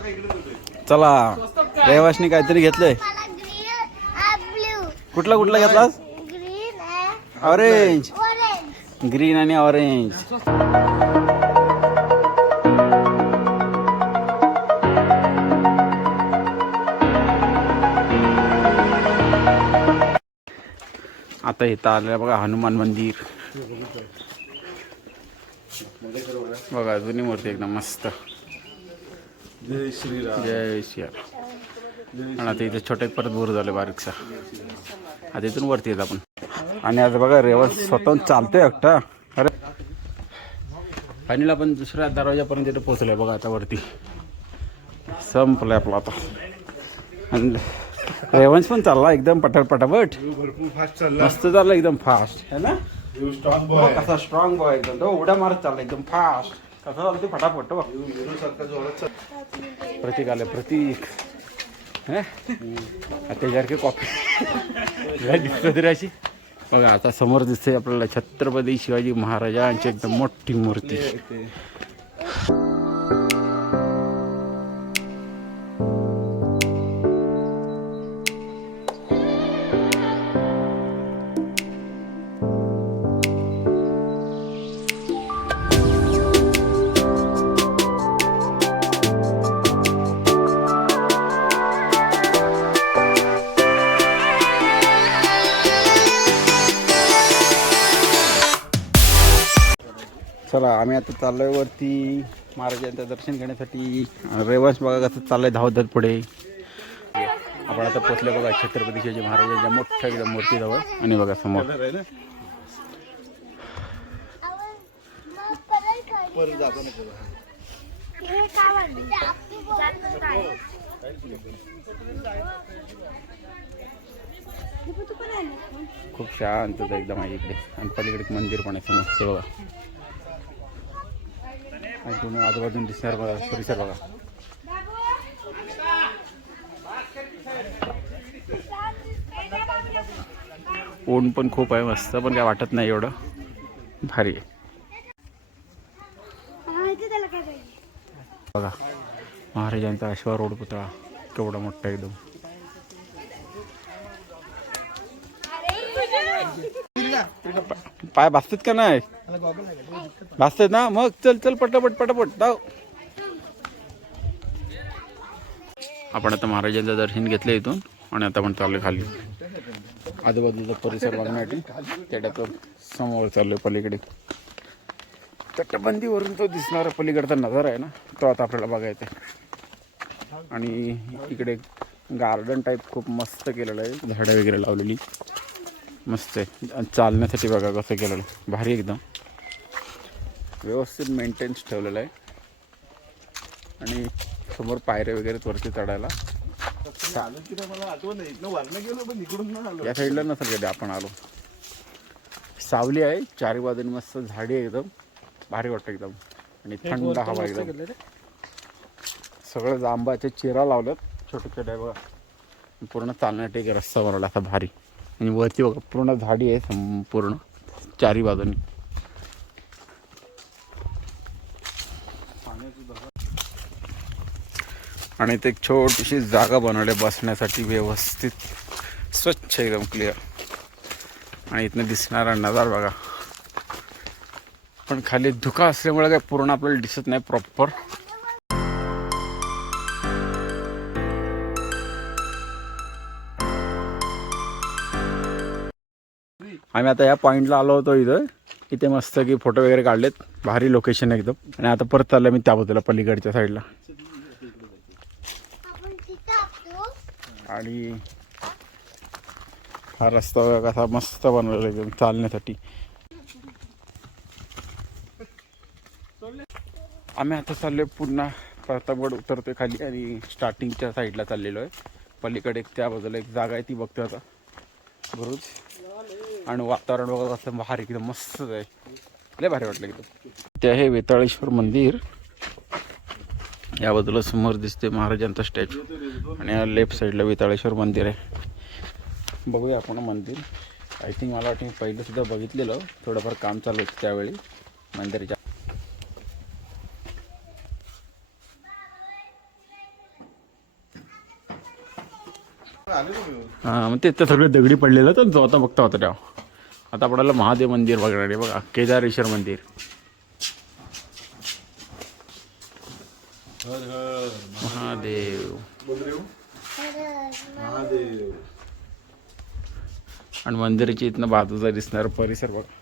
चला रेवाशनी काहीतरी घेतलंय. कुठला कुठला घेतलास? ऑरेंज, ग्रीन आणि ऑरेंज. आता इथं आलं बघा हनुमान मंदिर. बघा जुनी मूर्ती एकदम मस्त. जय श्रीराम. जय श्रीराम. आणि आता इथे छोटे परत बोर झाले बारीकसा. आता इथून वरती येत आपण. आणि आता बघा रेवस स्वतःहून चालतोय एकटा. अरे फायनल आपण दुसऱ्या दरवाजापर्यंत इथे पोहोचलोय बघा. आता वरती संपलंय आपलं आता. आणि रेवंश पण चालला एकदम पटापट. भरपूर फास्ट चालला. मस्त चालला एकदम फास्ट है ना. Strong boy. कसा स्ट्रॉंग बॉय एकदम. तो उड्या मारत चालला एकदम फास्ट. कसा चालतो फटाफट. प्रतीक आले. प्रतीक त्याच्यासारखी कॉपी दिसत तरी अशी. बघा आता समोर दिसते आपल्याला छत्रपती शिवाजी महाराजांची एकदम मोठी मूर्ती. चला आम्ही आता चाललोय वरती महाराजांचं दर्शन घेण्यासाठी. रेवांश बघा कसं चाललंय धावत पुढे. आपण आता पोचले बघा छत्रपती शिवाजी महाराजांच्या मोठ्या एकदम मूर्ती जवळ. आणि बघा समोर खूप शांत एकदम आहे इकडे. आणि पलीकडे एक मंदिर पण आहे समोर बघा. आणि तुम्ही आजूबाजून दिसणार बघा परिसर बघा. ऊन पण खूप आहे मस्त. पण काय वाटत नाही एवढं. भारी आहे बघा. महाराजांचा अश्वारूढ पुतळा केवढा मोठा एकदम. पाय भासतात का नाही? भासतात ना. मग चल चल पटापट पटापट धाव. आपण आता महाराजांचं दर्शन घेतलं इथून. आणि आता आपण चाललोय खाली आजूबाजूचा परिसर बघण्यासाठी. त्याच्यातून समोर चाललोय पलीकडे. तटबंदीवरून तो दिसणारा पलीकडचा नजारा आहे ना, तो आता आपल्याला बघायचा आहे. आणि इकडे गार्डन टाईप खूप मस्त केलेलं आहे. झाडं वगैरे लावलेली मस्त आहे. आणि चालण्यासाठी बघा कसं केलेलं आहे. भारी एकदम व्यवस्थित मेंटेन्स ठेवलेलं आहे. आणि समोर पायऱ्या वगैरे वरती चढायला. या साईडला नसेल कधी आपण आलो. सावली आहे चारी बाजूने. मस्त झाडी आहे एकदम. भारी वाटतं एकदम. आणि थंड हवा एकदम. सगळं जांबाच्या चिरा लावल्यात छोटे छोटे बघा. पूर्ण चालण्यासाठी एक रस्ता बनवला असा भारी. आणि वरती बघा पूर्ण झाडी आहे संपूर्ण चारी बाजूनी. आणि ते एक छोटीशी जागा बनवली बसण्यासाठी व्यवस्थित स्वच्छ एकदम क्लिअर. आणि इथनं दिसणारा नजारा बघा. पण खाली धुका असल्यामुळे काय पूर्ण आपल्याला दिसत नाही प्रॉपर. आम्ही आता या पॉईंटला आलो होतो. इथे मस्त की फोटो वगैरे काढलेत. भारी लोकेशन एकदम. आणि आता परत चाललं मी त्या बाजूला पलीकडच्या साईडला. आणि हा रस्ता कसा मस्त बनवलेला एकदम चालण्यासाठी. आम्ही आता चाललोय पुन्हा प्रतापगड उतरतोय खाली. आणि स्टार्टिंगच्या साईडला चाललेलो आहे. पलीकडे त्या बाजूला एक जागा आहे ती बघतोय आता बुरुज. आणि वातावरण बघा कसं भारी एकदम मस्त आहे. लय भारी वाटलं एकदम. ते आहे वेताळेश्वर मंदिर. या बाजूला समोर दिसते महाराजांचा स्टॅच्यू. आणि लेफ्ट साईडला वेताळेश्वर मंदिर आहे. बघूया आपण मंदिर. आय थिंक मला वाटतं पहिलं सुद्धा बघितलेलं. थोडंफार काम चालू होतं त्यावेळी मंदिराच्या. हां मग ते सगळे दगडी पडलेलं तर जो आता बघता होता तेव्हा. आता आपल्याला महादेव मंदिर बघणार आहे बघा, केदारेश्वर मंदिर. महादेव आणि मंदिराची इथनं बाजूचा दिसणार परिसर बघा.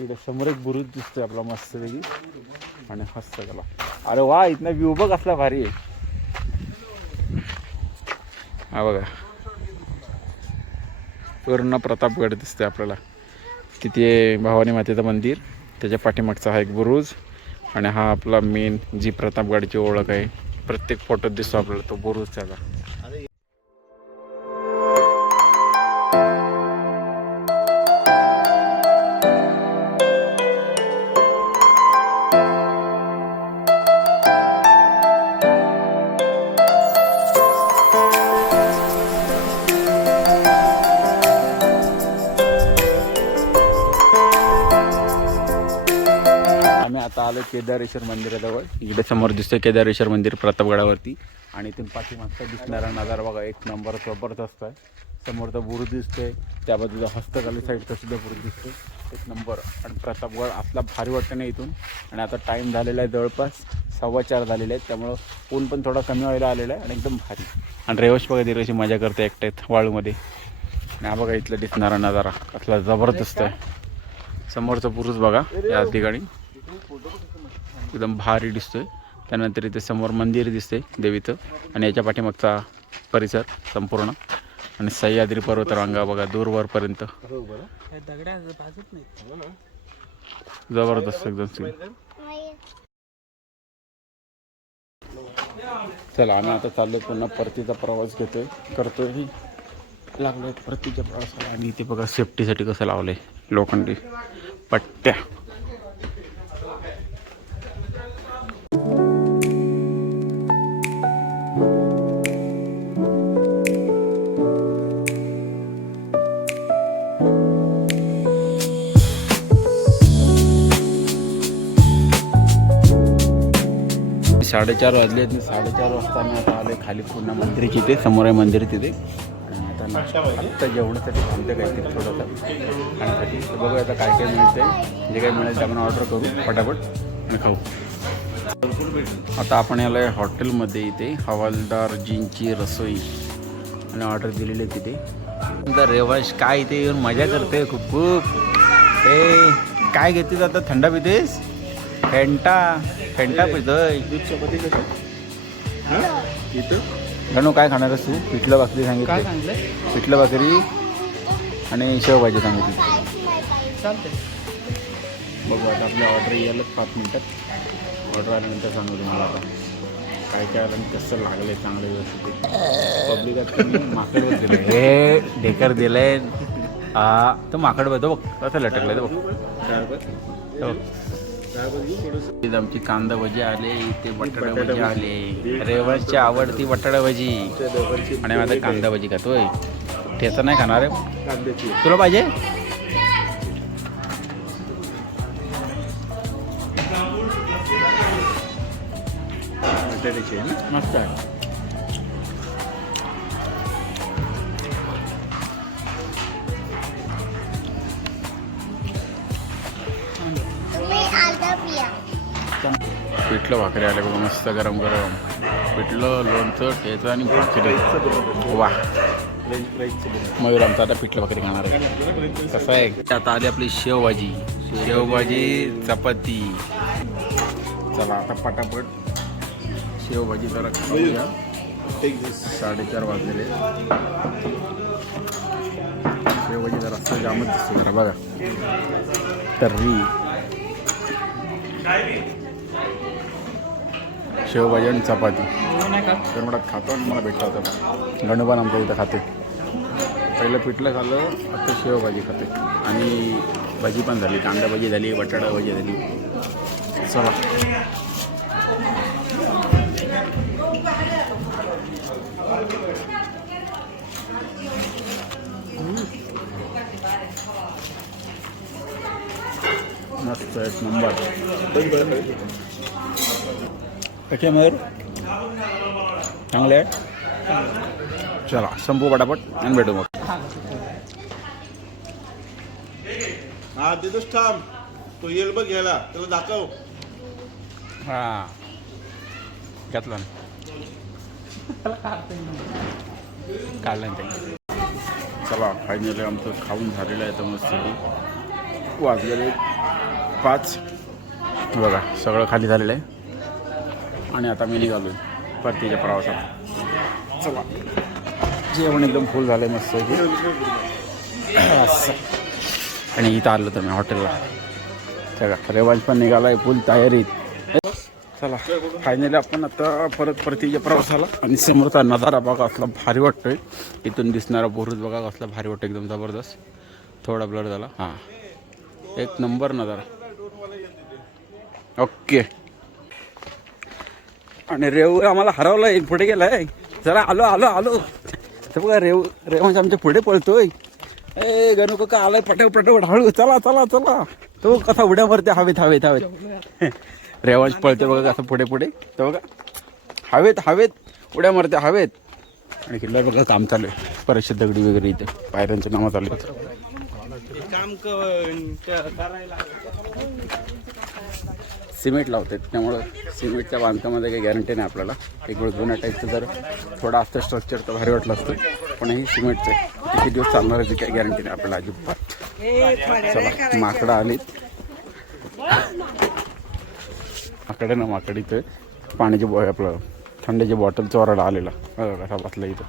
इकडे समोर एक बुरुज दिसतोय आपला मस्तपैकी आणि हस्तकला. अरे वा, इथनं व्ह्यू बघ असला भारी आहे. हा बघा पूर्ण प्रतापगड दिसतंय आपल्याला. तिथे भवानी मातेचं मंदिर, त्याच्या पाठीमागचा हा एक बुरुज आणि हा आपला मेन जी प्रतापगडची ओळख आहे. प्रत्येक फोटोत दिसतो आपल्याला तो बुरुज त्याचा. आता आलो केदारेश्वर मंदिराजवळ. इकडे समोर दिसतोय केदारेश्वर मंदिर प्रतापगडावरती आणि इथून पाठीमागचा दिसणारा नजारा बघा, एक नंबर जबरदस्त आहे. समोरचा बुरुज दिसतोय, त्या बाजूला हस्तकला साईडचा सुद्धा बुरुज दिसतोय, एक नंबर. आणि प्रतापगड आपला भारी वाटतं नाही इथून. आणि आता टाईम झालेला आहे जवळपास 4:15 झालेले आहेत, त्यामुळं ऊन पण थोडा कमी व्हायला आलेला आहे आणि एकदम भारी. आणि रेवश बघा दिवशी मजा करते एकट्यात वाळूमध्ये. आणि हा बघा इथला दिसणारा नजारा कसला जबरदस्त आहे. समोरचा बुरुज बघा या ठिकाणी एकदम भारी दिसतोय. त्यानंतर इथे समोर मंदिर दिसते देवीचं आणि याच्या पाठीमागचा परिसर संपूर्ण आणि सह्याद्री पर्वतरांगा बघा दूरवरपर्यंत. जबरदस्त एकदम. चला आम्ही आता चाललोय पुन्हा परतीचा प्रवास करतोय लागलोय परतीच्या प्रवासाला. आणि इथे बघा सेफ्टीसाठी कसं लावलंय लोखंडी पट्ट्या. साडेचार वाजले. 4:30 वाजता आम्ही आता आले खाली पुन्हा मंदिराची. इथे समोर आहे मंदिर तिथे. आणि आता आत्ता जेवणासाठी थांबते काहीतरी थोडंसं खाण्यासाठी. बघूया आता काय काय मिळतंय. जे काही मिळेल ते आपण ऑर्डर करू पटापट आणि खाऊ. आता आपण याला हॉटेलमध्ये इथे हवालदारजींची रसोई आणि ऑर्डर दिलेली आहे तिथे. तर रेवाश काय इथे येऊन मजा करते खूप खूप. हे काय घेतेस आता, थंडा पितेस? फेंटा पितोय. गणू काय खाणार आहेस तू? पिठलं भाकरी सांगितलं, पिठलं भाकरी आणि शेवभाजी सांगितली. बघू आता आपल्या ऑर्डर यायला 5 मिनिटात. ऑर्डर आल्यानंतर सांगू तुम्हाला आता काय काय आलं आणि कसं लागलं चांगलं व्यवस्थित. पब्लिकात माकडवर दिलं हे ढेकर दिलंय. तो माकड बघतो बघ कसं लटकलं बघ. आमची कांदा भजी आले, इथे बटाटा भजी आले. रेवणची आवडती बटाटा भजी आणि आता कांदा भजी खातोय. ठेचा नाही खाणार आहे, तुला पाहिजे? मस्त आहे. पिठलं भाकरी आले बघा मस्त गरम गरम. पिठलं, लोणचं, ठेचा आणि भाकरी. वा मयूर आमचा आता पिठलं भाकरी खाणार आहे. कसं आहे आता आली आपली शेवभाजी, चपाती. चला आता पटापट शेवभाजी जरा खाऊया. 4:30 वाजलेले. शेवभाजी जरा असं जामच दिसते जरा बघा. तर्री शेवभाजी आणि चपाती. तर मला खातो आणि मला भेटला होता. गणूबान आमच्या इथं खाते. पहिलं पिठलं खाल्लं, आता शेवभाजी खाते आणि भाजी पण झाली. कांदा भाजी झाली, बटाटा भाजी झाली. चला मस्त एक नंबर. कसे मयूर चांगले आहे. चला संपू पटापट आणि भेटू मग. हा तिथंच थांब. तो येईल बघ घ्यायला, त्याला दाखव. हां घेतला ना, काढला ना ते. चला फायनली आमचं खाऊन झालेलं आहे तर मस्त वाजलेले 5 बघा सगळं खाली झालेलं आहे आणि आता मी निघालो आहे परतीच्या प्रवासाला. चला जेवण एकदम फुल झालं आहे मस्त असं. आणि इथं आलं तर मी हॉटेलला सगळा रेवाज पण निघाला आहे फुल तयारीत. चला फायनली आपण आता परतीच्या प्रवासाला. आणि समोरचा नजारा बघा असला भारी वाटतोय. इथून दिसणारा बुरुज बघा असला भारी वाटतो एकदम जबरदस्त. थोडा ब्लर झाला. हां एक नंबर नजारा. ओके. आणि रेव आम्हाला हरवला एक पुढे गेलाय. जरा आलो आलो आलो तर बघा रेवांश आमच्या पुढे पळतोय. ए गणू काका आलाय पटापट हळू चला चला चला. तो कसा उड्या मारते हवेत हवेत हवेत. रेवांश पळते बघा कसं पुढे पुढे. तर बघा हवेत हवेत उड्या मारते हवेत. आणि किल्ला बघा काम चालू आहे. बरेचसे दगडी वगैरे इथे पायऱ्यांचे नामं चालू आहेत. सिमेंट लावतात त्यामुळं सिमेंटच्या बांधकामामध्ये काही गॅरंटी नाही आपल्याला. एक वेळ जुन्या टाईपचं जर थोडं असतं स्ट्रक्चर तर भारी वाटलं असतं. पण ही सिमेंटचं किती दिवस चालणार आहे काही गॅरंटी नाही आपल्याला अजिबात. चला माकडं आलीत. माकडे ना माकड इथं पाण्याची आपलं थंडीची बॉटल चोरायला आलेला कसा बसला इथं.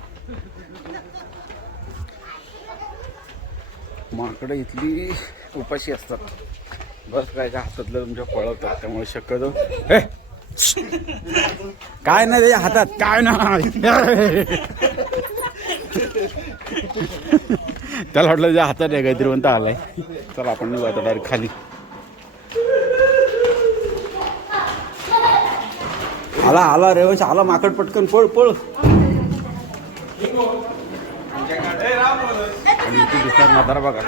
माकडं इथली उपाशी असतात. बस काय का हातातलं तुमच्या पळवतात त्यामुळे शक्यतो काय नाही त्याच्या हातात काय नाही. त्याला वाटलं त्याच्या हातात आहे काहीतरी म्हणता आलाय. चला आपण निघू आता डायरेक्ट खाली. आला आला रेवंश आला माकड पटकन पळ पळ. आणि इथे दिसणार म्हातारा बघा.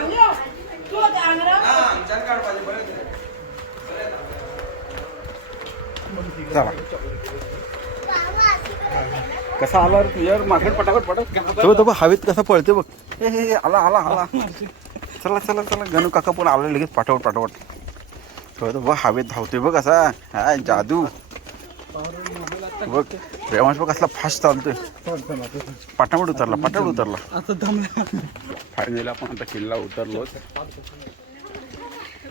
चला कसा आला रे तुझ्यावर माकड पटापट पटक. तो बघ हवेत कसा पळते बघ. हे आला आला आला. चला चला चला गणू काका पण आला लगेच पाठावट पाठावट. तो बघ हवेत धावतोय बघ असा. हा जादू बघ. रेवांश बघ कसला फास्ट चालतोय. पाटावट उतरला. फायनली आपण आता किल्ला उतरलो.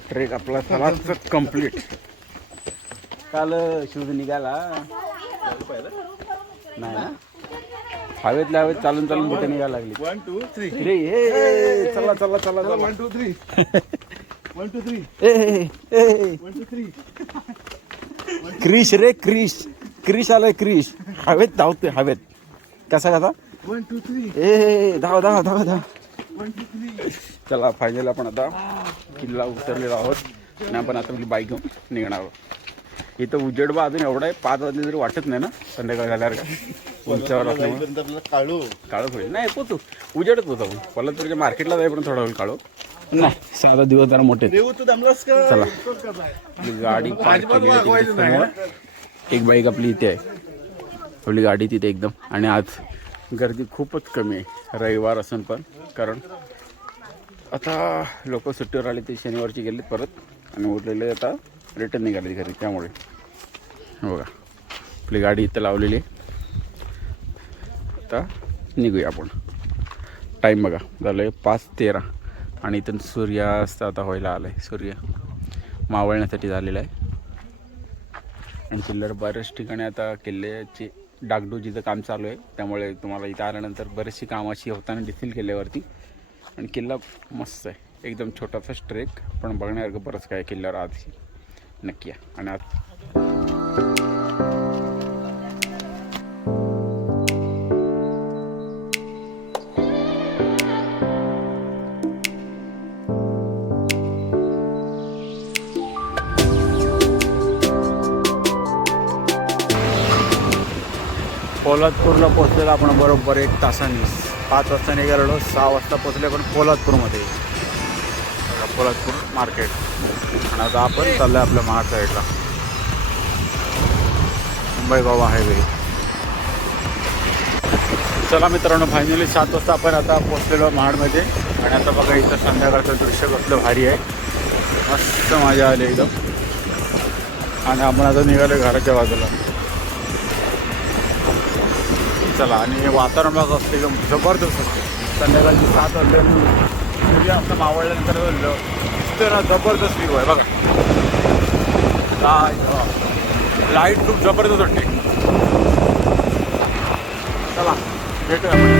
ट्रेक आपला सगळा कम्प्लीट. काल शूज निघाला नाही ना. हवेतल्या हवेत चालून चालून कुठे निघायला लागली. 1 2 3 रे हे चला चला चला 1 2 3 1 2 3 ए 1 2 3. क्रिश रे क्रिश आलाय क्रिश. हवेत धावतोय हवेत कसा 1 2 3 ए धाव धाव धाव धाव. 1 2 3. चला फायनल आपण आता किल्ला उतरलेलो आहोत आणि आपण आता आपली बाईक घेऊन निघणार आहोत. इथं उजेड बा अजून एवढा आहे 5 वाजले तरी वाटत नाही ना संध्याकाळ झाल्यावर का उंचावर असल्यामुळे काळं होईल. नाही पोचू उजेडच पोचू आपण कोल्हापूरच्या मार्केटला जाईपर्यंत थोडा होईल काळो. नाही साधा दिवस जरा मोठे. चला गाडी पार्क केली आहे समोर. एक बाईक आपली इथे आहे. आपली गाडी तिथे एकदम. आणि आज गर्दी खूपच कमी आहे रविवार असून पण. कारण आता लोक सुट्टीवर आले ते शनिवारची गेले परत आणि उरलेले आता रिटर्न निघाले घरी. त्यामुळे बघा आपली गाडी इथं लावलेली आहे. आता निघूया आपण. टाईम बघा झालं आहे 5:13 आणि इथून सूर्यास्त आता व्हायला आला आहे. सूर्य मावळण्यासाठी झालेला आहे. आणि किल्ल्यावर बऱ्याच ठिकाणी आता किल्ल्याची डागडुजीचं काम चालू आहे. त्यामुळे तुम्हाला इथं आल्यानंतर बरीचशी कामं अशी होताना दिसतील किल्ल्यावरती. आणि किल्ला मस्त आहे एकदम छोटासा ट्रेक पण बघण्यासारखं बरंच काय किल्ल्यावर आज नक्की आहे. आणि आज पोलादपूरला पोहोचलेलो आपण बरोबर 1 तासांनी. 5 वाजता निघालेलो 6 वाजता पोहोचले आपण पोलादपूरमध्ये. पोलादपूर मार्केट. आणि आता आपण चाललो आहे आपल्या महाड साईडला मुंबई गोवा हायवे. चला मित्रांनो, फायनली 7 वाजता आपण आता पोहोचलेलो महाडमध्ये. आणि आता बघा इथं संध्याकाळचं दृश्य कसलं भारी आहे, मस्त मजा आली एकदम. आणि आपण आता निघालो घराच्या बाजूला. चला, आणि वातावरण बघा असतं एकदम जबरदस्त असतं. संध्याकाळची 7 वाजले, सूर्य आपलं मावळल्यानंतर तर ना जबरदस्त व्ह्यू आहे बघा. लाईट खूप जबरदस्त वाटते. चला भेटूया.